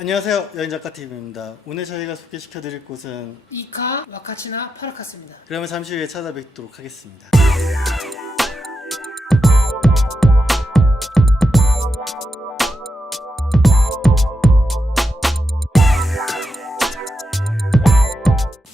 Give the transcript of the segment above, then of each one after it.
안녕하세요, 여행작가TV입니다. 오늘 저희가 소개시켜드릴 곳은 이카 와카치나 파라카스입니다. 그러면 잠시 후에 찾아뵙도록 하겠습니다.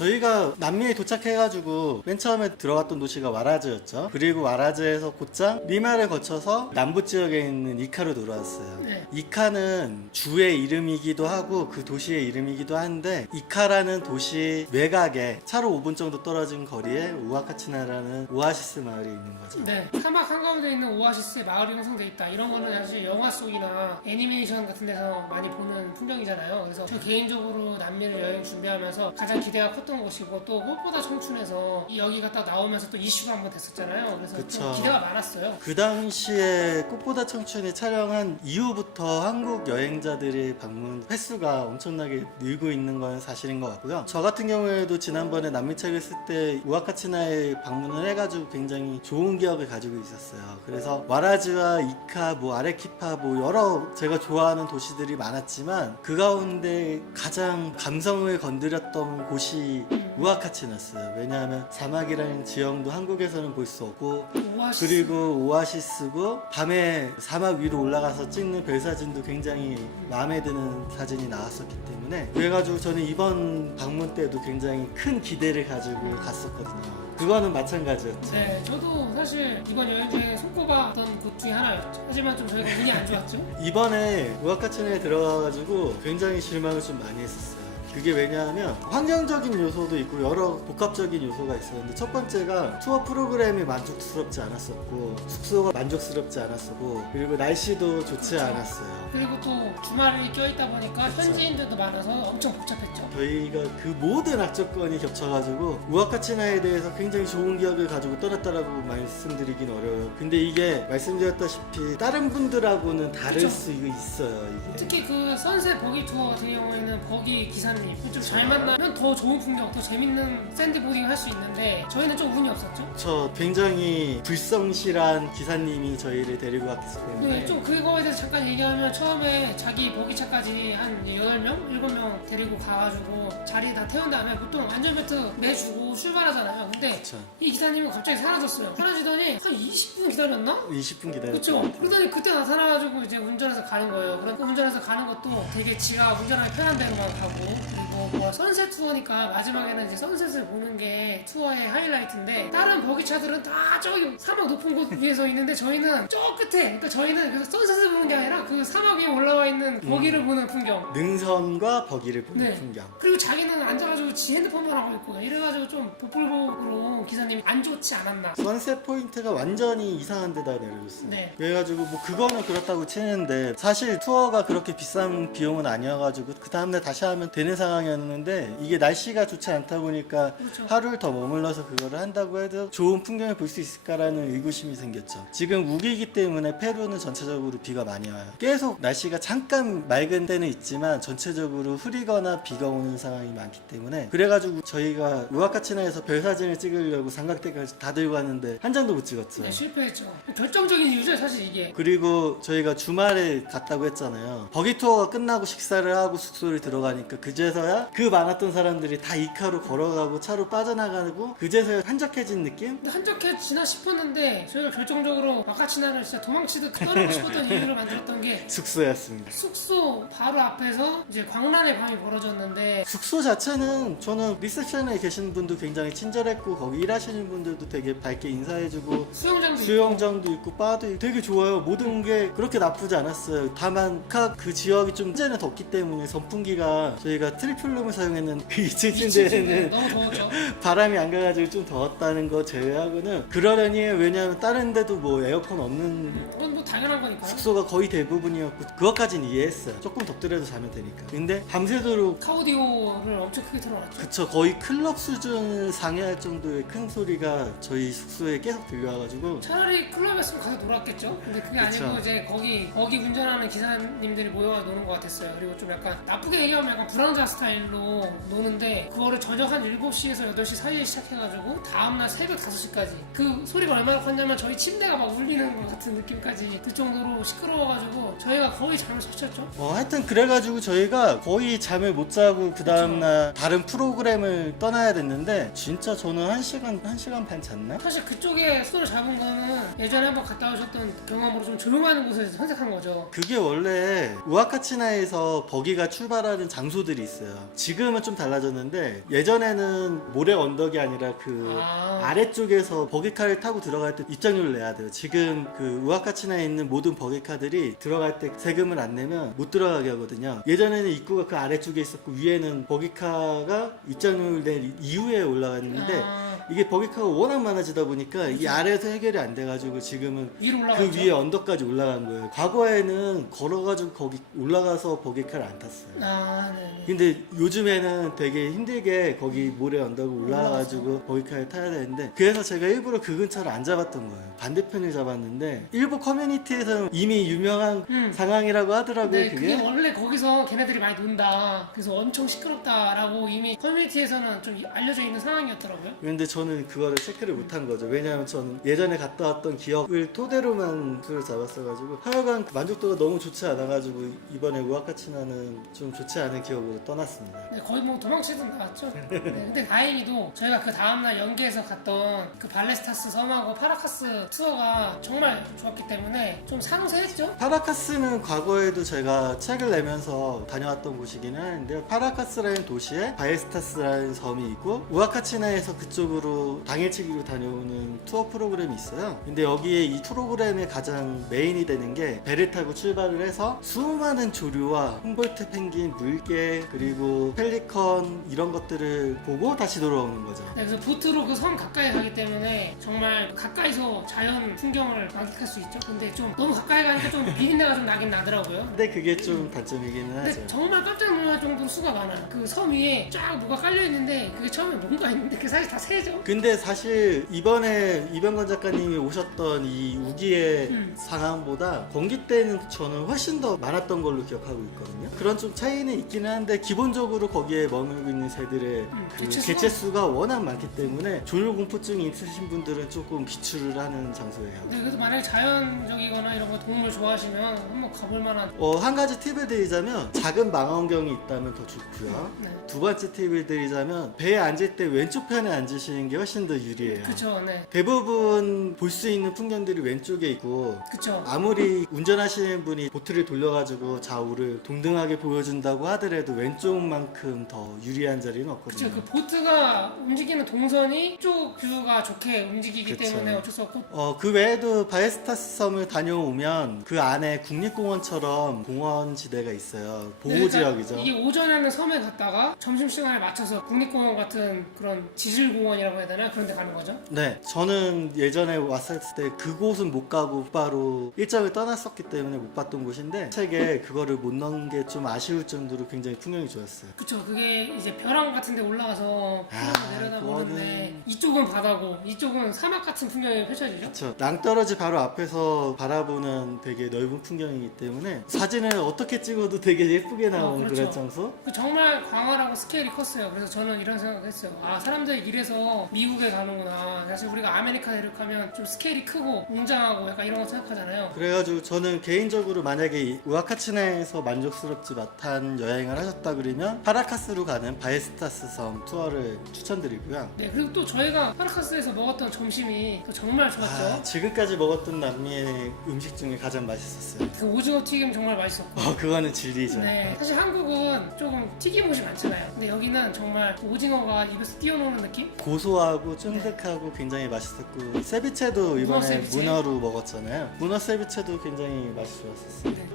저희가 남미에 도착해가지고 맨 처음에 들어갔던 도시가 와라즈였죠. 그리고 와라즈에서 곧장 리마를 거쳐서 남부 지역에 있는 이카로 들어왔어요. 네. 이카는 주의 이름이기도 하고 그 도시의 이름이기도 한데, 이카라는 도시 외곽에 차로 5분 정도 떨어진 거리에 우아카치나라는 오아시스 마을이 있는 거죠. 네, 사막 한가운데 있는 오아시스에 마을이 형성돼 있다. 이런 거는 사실 영화 속이나 애니메이션 같은 데서 많이 보는 풍경이잖아요. 그래서 저 개인적으로 남미를 여행 준비하면서 가장 기대가 컸던 곳이고, 또 꽃보다 청춘에서 여기가 딱 나오면서 또 이슈가 한번 됐었잖아요. 그래서 그쵸. 좀 기대가 많았어요. 그 당시에 꽃보다 청춘이 촬영한 이후부터 한국 여행자들의 방문 횟수가 엄청나게 늘고 있는 건 사실인 것 같고요. 저 같은 경우에도 지난번에 남미책을 쓸 때 우아카치나에 방문을 해가지고 굉장히 좋은 기억을 가지고 있었어요. 그래서 와라즈와 이카, 아레키파, 여러 제가 좋아하는 도시들이 많았지만 그 가운데 가장 감성을 건드렸던 곳이 우아카치나였어요. 왜냐하면 사막이라는 지형도 한국에서는 볼 수 없고, 오아시스. 그리고 오아시스고, 밤에 사막 위로 올라가서 찍는 별 사진도 굉장히 마음에 드는 사진이 나왔었기 때문에, 그래가지고 저는 이번 방문 때도 굉장히 큰 기대를 가지고 갔었거든요. 그거는 마찬가지였죠. 네, 저도 사실 이번 여행 중에 손꼽았던 곳 중에 하나였죠. 하지만 좀 저희가 운이 안 좋았죠. 이번에 우아카츠나에 들어가가지고 굉장히 실망을 좀 많이 했었어요. 그게 왜냐하면 환경적인 요소도 있고 여러 복합적인 요소가 있었는데, 첫 번째가 투어 프로그램이 만족스럽지 않았었고, 숙소가 만족스럽지 않았었고, 그리고 날씨도 좋지 않았어요. 그리고 또 주말이 껴있다 보니까 그쵸. 현지인들도 많아서 엄청 복잡했죠. 저희가 그 모든 악조건이 겹쳐가지고 우아카치나에 대해서 굉장히 좋은 기억을 가지고 떠났다라고 말씀드리긴 어려워요. 근데 이게 말씀드렸다시피 다른 분들하고는 다를 그쵸. 수 있어요. 이게 특히 그 선셋 버기 투어 같은 경우에는 버기 기사님 좀 잘 만나면 더 좋은 풍경, 더 재밌는 샌드보딩 할 수 있는데 저희는 좀 운이 없었죠. 저 굉장히 불성실한 기사님이 저희를 데리고 갔기 때문에 네, 좀 그거에 대해서 잠깐 얘기하면, 처음에 자기 버기차까지 한 8명? 7명 데리고 가가지고 자리 다 태운 다음에 보통 안전벨트 매주고 출발하잖아요. 근데 그쵸. 이 기사님은 갑자기 사라졌어요. 사라지더니 한 20분 기다렸나? 20분 기다렸죠. 그쵸? 그러더니 그때 나타나가지고 이제 운전해서 가는 거예요. 그러니까 운전해서 가는 것도 되게 지가 운전하기 편한 데로만 가고, 그리고 선셋 투어니까 마지막에는 이제 선셋을 보는 게 투어의 하이라이트인데, 다른 버기차들은 다 저기 사막 높은 곳 위에서 있는데 저희는 저 끝에, 그러니까 저희는 그래서 선셋을 보는 게 아니라 그 사막 위에 올라와 있는 버기를 보는 풍경. 능선과 버기를 보는 네. 풍경. 그리고 자기는 앉아가지고 지 핸드폰만 하고 있고, 이래가지고 좀 보풀복으로 기사님이 안 좋지 않았나. 선셋 포인트가 완전히 이상한 데다 내려줬어요. 네. 그래가지고 그거는 그렇다고 치는데, 사실 투어가 그렇게 비싼 비용은 아니어가지고 그 다음날 다시 하면 되는 상황이었는데, 이게 날씨가 좋지 않다 보니까 그렇죠. 하루를 더 머물러서 그거를 한다고 해도 좋은 풍경을 볼 수 있을까라는 의구심이 생겼죠. 지금 우기이기 때문에 페루는 전체적으로 비가 많이 와요. 계속 날씨가 잠깐 맑은 때는 있지만 전체적으로 흐리거나 비가 오는 상황이 많기 때문에, 그래가지고 저희가 우아카치나에서 별 사진을 찍으려고 삼각대까지 다 들고 왔는데 한 장도 못 찍었죠. 네, 실패했죠. 결정적인 이유죠, 사실 이게. 그리고 저희가 주말에 갔다고 했잖아요. 버기 투어가 끝나고 식사를 하고 숙소를 들어가니까 그제서야 그 많았던 사람들이 다 이카로 걸어가고 차로 빠져나가고, 그제서야 한적해진 느낌? 근데 한적해지나 싶었는데, 저희가 결정적으로 와카치나를 진짜 도망치듯 떠나고 싶었던 이유를 만들었던 게, 숙소였습니다. 숙소 바로 앞에서 이제 광란의 밤이 벌어졌는데, 숙소 자체는 저는 리셉션에 계신 분도 굉장히 친절했고, 거기 일하시는 분들도 되게 밝게 인사해주고, 수영장도 수영장도 있고 바도 있고 되게 좋아요. 모든 게 그렇게 나쁘지 않았어요. 다만 그 지역이 좀 이제는 덥기 때문에 선풍기가, 저희가 트리플룸을 사용했는데 그 2층 침대에는 너무 더웠죠. 바람이 안 가가지고 좀 더웠다는 거 제외하고는 그러려니 해요. 왜냐하면 다른 데도 에어컨 없는 그건 뭐 당연한 거니까요. 숙소가 거의 대부분이었고, 그것까진 이해했어요. 조금 덥더라도 자면 되니까. 근데 밤새도록, 카오디오를 엄청 크게 틀어놨죠. 그쵸, 거의 클럽 수준을 상회할 정도의 큰 소리가 저희 숙소에 계속 들려와가지고, 차라리 클럽이었으면 가서 놀았겠죠. 근데 그게 그쵸. 아니고 이제 거기 운전하는 기사님들이 모여서 노는 것 같았어요. 그리고 좀 약간 나쁘게 얘기하면 약간 불황자 스타일로 노는데 그거를 저녁 한 7시에서 8시 사이에 시작해가지고 다음날 새벽 5시까지 그 소리가 얼마나 컸냐면 저희 침대가 막 울리는 것 같은 느낌까지 들 정도로 시끄러워가지고 저희가 거의 잠을 설쳤죠. 하여튼 그래가지고 저희가 거의 잠을 못 자고 그 다음날 다른 프로그램을 떠나야 됐는데 진짜 저는 1시간 반 잤나? 사실 그쪽에 숙소를 잡은 거는 예전에 한번 갔다 오셨던 경험으로 좀 조용한 곳을 선택한 거죠. 그게 원래 우아카치나에서 버기가 출발하는 장소들이 있어요. 지금은 좀 달라졌는데 예전에는 모래 언덕이 아니라 그 아래쪽에서 버기카를 타고 들어갈 때 입장료를 내야 돼요. 지금 그 우아카치나에 있는 모든 버기카들이 들어갈 때 세금을 안 내면 못 들어가게 하거든요. 예전에는 입구가 그 아래쪽에 있었고 위에는 버기카가 입장료를 낸 이후에 올라갔는데 이게 버기카가 워낙 많아지다 보니까 이 아래에서 해결이 안 돼가지고 지금은 위로 그 올라갔죠. 위에 언덕까지 올라간 거예요. 과거에는 걸어가지고 거기 올라가서 버기카를 안 탔어요. 네. 근데 요즘에는 되게 힘들게 거기 모래 언덕을 올라가가지고 버기카를 타야 되는데 그래서 제가 일부러 그 근처를 안 잡았던 거예요. 반대편을 잡았는데 일부 커뮤니티에서는 이미 유명한 상황이라고 하더라고요. 네, 그게 원래 거기서 걔네들이 많이 논다. 그래서 엄청 시끄럽다라고 이미 커뮤니티에서는 좀 알려져 있는 상황이었더라고요. 근데 저는 그거를 체크를 못한 거죠. 왜냐하면 저는 예전에 갔다 왔던 기억을 토대로만 술을 잡았어가지고 하여간 만족도가 너무 좋지 않아가지고 이번에 우아카치나는 좀 좋지 않은 기억으로 떠났습니다. 네, 거의 뭐 도망치듯 나왔죠. 네, 근데 다행히도 저희가 그 다음날 연계해서 갔던 그 발레스타스 섬하고 파라카스 투어가 정말 좋았기 때문에 좀 상쇄했죠. 파라카스는 과거에도 제가 책을 내면서 다녀왔던 곳이기는 하는데요. 파라카스라는 도시에 바에스타스라는 섬이 있고 우아카치나에서 그쪽으로 당일치기로 다녀오는 투어 프로그램이 있어요. 근데 여기에 이 프로그램의 가장 메인이 되는 게 배를 타고 출발을 해서 수많은 조류와 훔볼트 펭귄, 물개 그리고 펠리컨 이런 것들을 보고 다시 돌아오는 거죠. 네, 그래서 보트로 그 섬 가까이 가기 때문에 정말 가까이서 자연 풍경을 만끽할 수 있죠. 근데 좀 너무 가까이 가니까 좀 비린내가 좀 나긴 나더라고요. 근데 그게 좀 단점이기는 근데 하죠. 정말 깜짝 놀랄 정도로 수가 많아요. 그 섬 위에 쫙 뭐가 깔려 있는데 그게 처음에 뭔가 있는데 그게 사실 다 새죠. 근데 사실 이번에 이병건 작가님이 오셨던 이 우기의 상황보다 건기 때는 저는 훨씬 더 많았던 걸로 기억하고 있거든요. 그런 좀 차이는 있기는 한데 기본적으로 거기에 머물고 있는 새들의 그 개체수가 워낙 많기 때문에 조류 공포증이 있으신 분들은 조금 기출을 하는 장소예요. 네, 그래도 만약에 자연적이거나 이런 거 동물 좋아하시면 한번 가볼 만한. 한 가지 팁을 드리자면 작은 망원경이 있다면 더 좋고요. 네. 두 번째 팁을 드리자면 배에 앉을 때 왼쪽 편에 앉으시는 게 훨씬 더 유리해요. 그쵸, 네. 대부분 볼 수 있는 풍경들이 왼쪽에 있고 그쵸. 아무리 운전하시는 분이 보트를 돌려가지고 좌우를 동등하게 보여준다고 하더라도 왼쪽만큼 더 유리한 자리는 없거든요. 그쵸, 그 보트가 움직이는 동선이 쪽 뷰가 좋게 움직이기 그쵸. 때문에 어쩔 수 없고. 그 외에도 바에스타스 섬을 다녀오면 그 안에 국립공원처럼 공원지대가 있어요. 보호지역이죠. 이게 오전에는 섬에 갔다가 점심시간에 맞춰서 국립공원 같은 그런 지질공원이라고 해야 되나? 그런 데 가는 거죠? 네, 저는 예전에 왔을 때 그곳은 못 가고 바로 일정을 떠났었기 때문에 못 봤던 곳인데 책에 그거를 못 넣은 게 좀 아쉬울 정도로 굉장히 풍경이 좋았어요. 그쵸, 그게 이제 벼랑 같은 데 올라가서 풍경을 내려다보는데 그거는- 이쪽은 바다고 이쪽은 사막 같은 풍경이 펼쳐지죠? 그렇죠. 낭떠러지 바로 앞에서 바라보는 되게 넓은 풍경이기 때문에 사진을 어떻게 찍어도 되게 예쁘게 나오는 그렇죠. 그런 장소? 정말 광활하고 스케일이 컸어요. 그래서 저는 이런 생각을 했어요. 사람들이 이래서 미국에 가는구나. 사실 우리가 아메리카 대륙하면 좀 스케일이 크고 웅장하고 약간 이런 거 생각하잖아요. 그래가지고 저는 개인적으로 만약에 이 우아카치나에서 만족스럽지 못한 여행을 하셨다 그러면 파라카스로 가는 바에스타스 섬 투어를 추천드리고요. 네, 그리고 또 저희가 파라카스에서 먹었던 점심이 또 정말 좋았죠. 지금까지 먹었던 남미의 음식 중에 가장 맛있었어요. 그 오징어 튀김 정말 맛있었고. 그거는 진리죠. 네, 사실 한국은 조금 튀김옷이 많잖아요. 근데 여기는 정말 오징어가 입에서 뛰어노는 느낌? 고소하고 쫀득하고 굉장히 맛있었고 세비체도 이번에 문어 세비체. 문어로 먹었잖아요. 문어 세비체도 굉장히 맛이 좋았었어요. 네.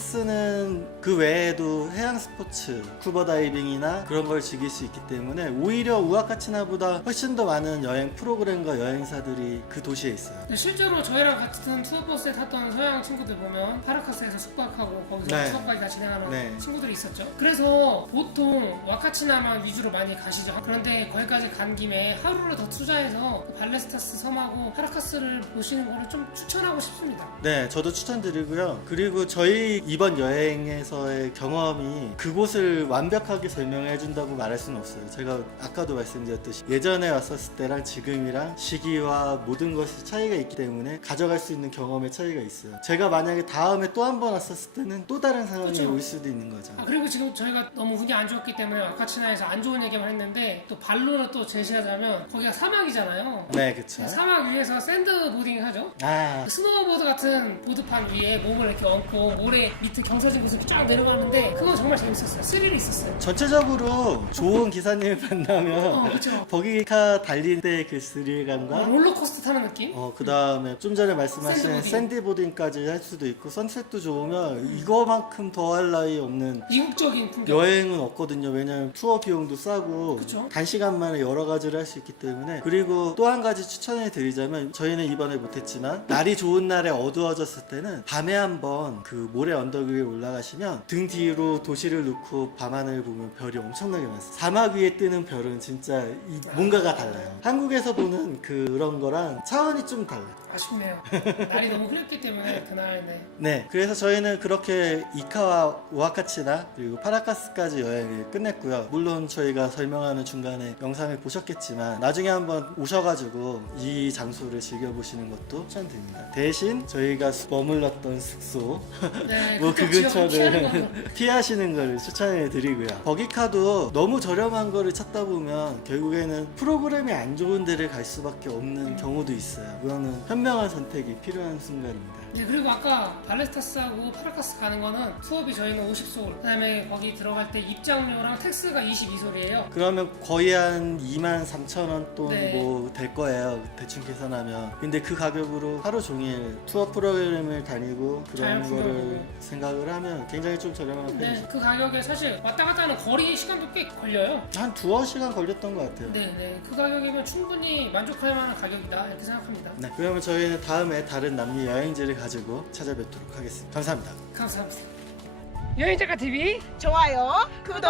바라크스는 그 외에도 해양 스포츠, 스쿠버 다이빙이나 그런 걸 즐길 수 있기 때문에 오히려 우아카치나보다 훨씬 더 많은 여행 프로그램과 여행사들이 그 도시에 있어요. 근데 실제로 저희랑 같은 투어버스에 탔던 서양 친구들 보면 파라카스에서 숙박하고 거기서 네. 수업까지 다 진행하는 네. 친구들이 있었죠. 그래서 보통 와카치나만 위주로 많이 가시죠. 그런데 거기까지 간 김에 하루를 더 투자해서 그 발레스타스 섬하고 파라카스를 보시는 거를 좀 추천하고 싶습니다. 네, 저도 추천드리고요. 그리고 저희 이번 여행에서의 경험이 그곳을 완벽하게 설명해 준다고 말할 수는 없어요. 제가 아까도 말씀드렸듯이 예전에 왔었을 때랑 지금이랑 시기와 모든 것이 차이가 있기 때문에 가져갈 수 있는 경험의 차이가 있어요. 제가 만약에 다음에 또 한 번 왔었을 때는 또 다른 상황이 그렇죠. 올 수도 있는 거죠. 그리고 지금 저희가 너무 운이 안 좋았기 때문에 아카치나에서 안 좋은 얘기만 했는데 또 발로를 또 제시하자면 거기가 사막이잖아요. 네, 그쵸. 사막 위에서 샌드보딩 하죠. 아, 스노우보드 같은 보드판 위에 몸을 이렇게 얹고 모래 밑에 경사진 곳을 쫙 내려가는데 그건 정말 재밌었어요. 스릴이 있었어요. 전체적으로 좋은 기사님을 만나면 그렇죠. 버기카 달릴 때 그 스릴감과 롤러코스터 타는 느낌? 그 다음에 좀 전에 말씀하신 샌드보딩. 샌디보딩까지 할 수도 있고 선셋도 좋으면 이거만큼 더할 나위 없는 이국적인 풍경. 여행은 없거든요. 왜냐면 투어 비용도 싸고 그쵸. 단시간 만에 여러 가지를 할 수 있기 때문에. 그리고 또 한 가지 추천해 드리자면 저희는 이번에 못했지만 날이 좋은 날에 어두워졌을 때는 밤에 한번 그 모래 언덕 위에 올라가시면 등 뒤로 도시를 놓고 밤하늘 보면 별이 엄청나게 많았어요. 사막 위에 뜨는 별은 진짜 뭔가가 달라요. 한국에서 보는 그런 거랑 차원이 좀 달라요. 아쉽네요. 날이 너무 흐렸기 때문에 그날 네, 그래서 저희는 그렇게 이카와 오아카치나 그리고 파라카스까지 여행을 끝냈고요. 물론 저희가 설명하는 중간에 영상을 보셨겠지만 나중에 한번 오셔가지고 이 장소를 즐겨보시는 것도 추천드립니다. 대신 저희가 머물렀던 숙소 네, 뭐 그 그때 지역을 피하는 근처를 걸로. 피하시는 걸 추천해 드리고요. 버기카도 너무 저렴한 거를 찾다 보면 결국에는 프로그램이 안 좋은 데를 갈 수밖에 없는 경우도 있어요. 그거는 현명한 선택이 필요한 순간입니다. 네, 그리고 아까 발레스타스하고 파라카스 가는 거는 수업이 저희는 50솔, 그다음에 거기 들어갈 때 입장료랑 텍스가 22솔이에요. 그러면 거의 한 23,000원 돈 네. 뭐 될 거예요. 대충 계산하면. 근데 그 가격으로 하루 종일 투어 프로그램을 다니고 그런 자연 거를 구경하고. 생각을 하면 굉장히 좀 저렴한 편이죠. 네, 그 가격에 사실 왔다 갔다 하는 거리 시간도 꽤 걸려요. 한 두어 시간 걸렸던 것 같아요. 네, 그 가격이면 충분히 만족할 만한 가격이다 이렇게 생각합니다. 네, 그러면 저희는 다음에 다른 남미 여행지를 가지고 찾아뵙도록 하겠습니다. 감사합니다. 감사합니다. 여행작가 TV 좋아요, 구독